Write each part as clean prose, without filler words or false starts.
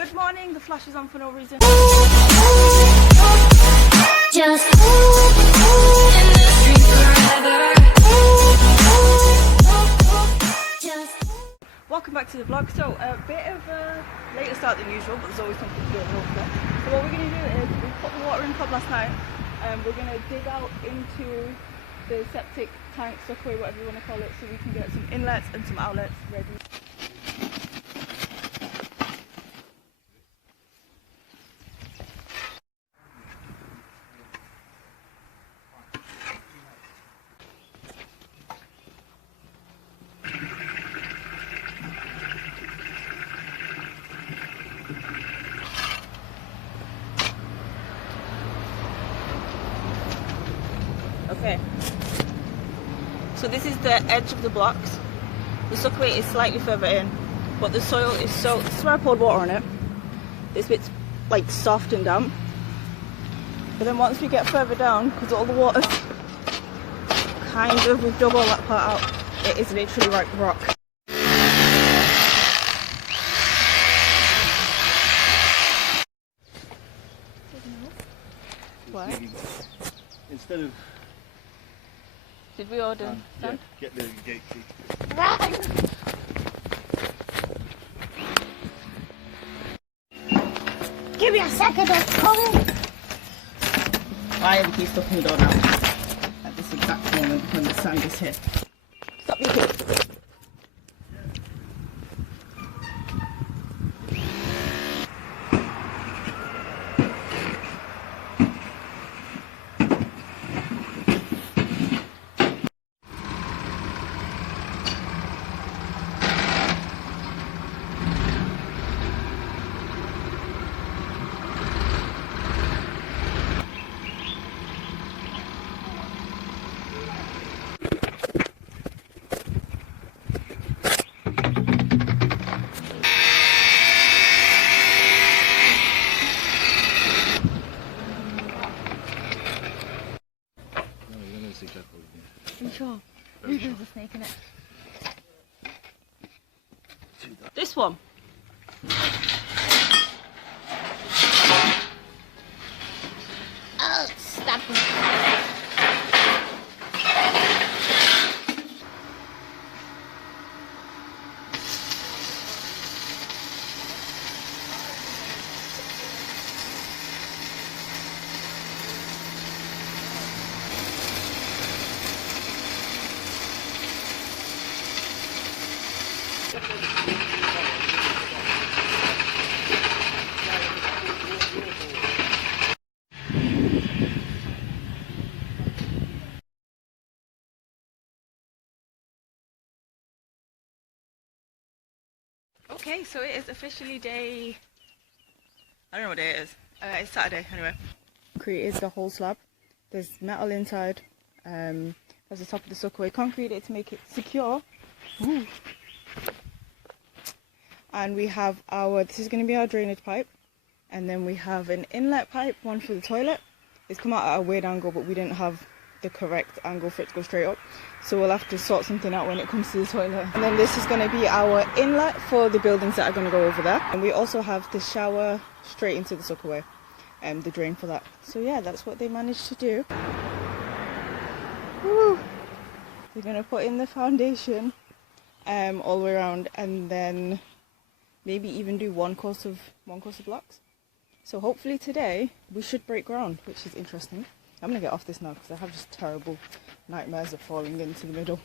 Good morning, the flash is on for no reason. Just in the street forever. Welcome back to the vlog. So a bit of a later start than usual, but there's always something to do on the road. So what we're going to do is we put the water in pub last night and we're going to dig out into the septic tank, suckaway, whatever you want to call it, so we can get some inlets and some outlets ready. Okay, so this is the edge of the blocks. The suckaway is slightly further in, but the soil is so, this is where I poured water on it. This bit's like soft and damp. But then once we get further down, because all the water's kind of, we've dug all that part out, it is literally like rock. What? Instead of Did we order sand? Yeah, get the gate key. Give me a second, I'm coming. I have the key stuck in the door now. At this exact moment when the sand is here. Stop your key. Are you sure? There's a snake in it. This one. Oh, stop me. Okay, so it is officially day, I don't know what day it is. It's Saturday anyway. Concrete is the whole slab. There's metal inside. There's the top of the suckaway. Concrete it to make it secure. Ooh. And we have our, this is going to be our drainage pipe. And then we have an inlet pipe, one for the toilet. It's come out at a weird angle, but we didn't have the correct angle for it to go straight up. So we'll have to sort something out when it comes to the toilet. And then this is going to be our inlet for the buildings that are going to go over there. And we also have the shower straight into the suckaway and the drain for that. So yeah, that's what they managed to do. Woo! They're going to put in the foundation all the way around, and then maybe even do one course of blocks. So hopefully today we should break ground, which is interesting. I'm going to get off this now because I have just terrible nightmares of falling into the middle.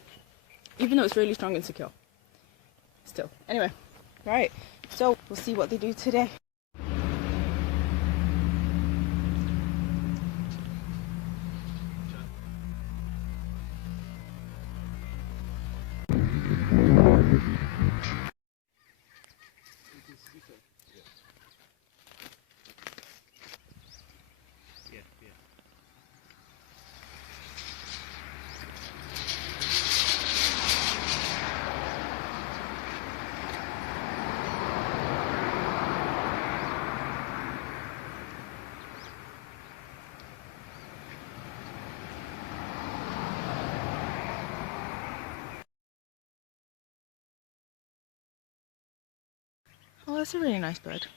Even though it's really strong and secure. Still. Anyway. Right. So we'll see what they do today. Oh, that's a really nice bird.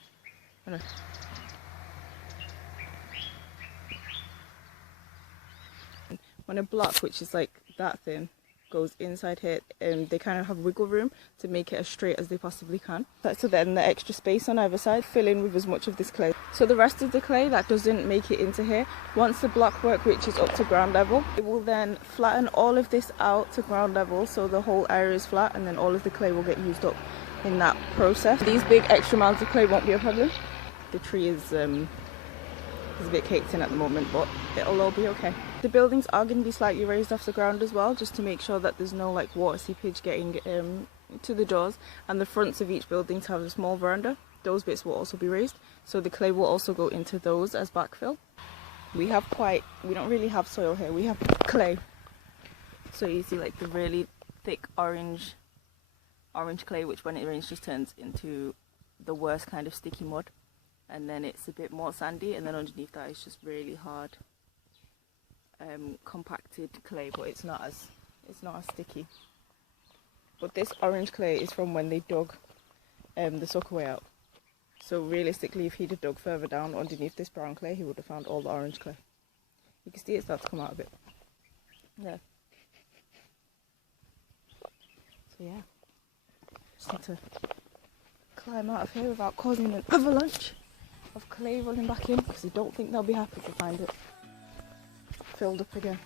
When a block, which is like that thin, goes inside here, they kind of have wiggle room to make it as straight as they possibly can. So then the extra space on either side, fill in with as much of this clay. So the rest of the clay that doesn't make it into here, once the block work reaches up to ground level, it will then flatten all of this out to ground level, so the whole area is flat, and then all of the clay will get used up in that process. These big extra amounts of clay won't be a problem. The tree is a bit caked in at the moment, but it'll all be okay. The buildings are going to be slightly raised off the ground as well, just to make sure that there's no like water seepage getting to the doors, and the fronts of each building to have a small veranda. Those bits will also be raised, so the clay will also go into those as backfill. We don't really have soil here, we have clay. So you see like the really thick orange clay, which when it rains just turns into the worst kind of sticky mud, and then it's a bit more sandy, and then underneath that is just really hard compacted clay, but it's not as sticky. But this orange clay is from when they dug the suckaway out. So realistically, if he'd have dug further down underneath this brown clay, he would have found all the orange clay. You can see it start to come out a bit. Yeah. So yeah, just need to climb out of here without causing an avalanche of clay running back in, because I don't think they'll be happy to find it filled up again.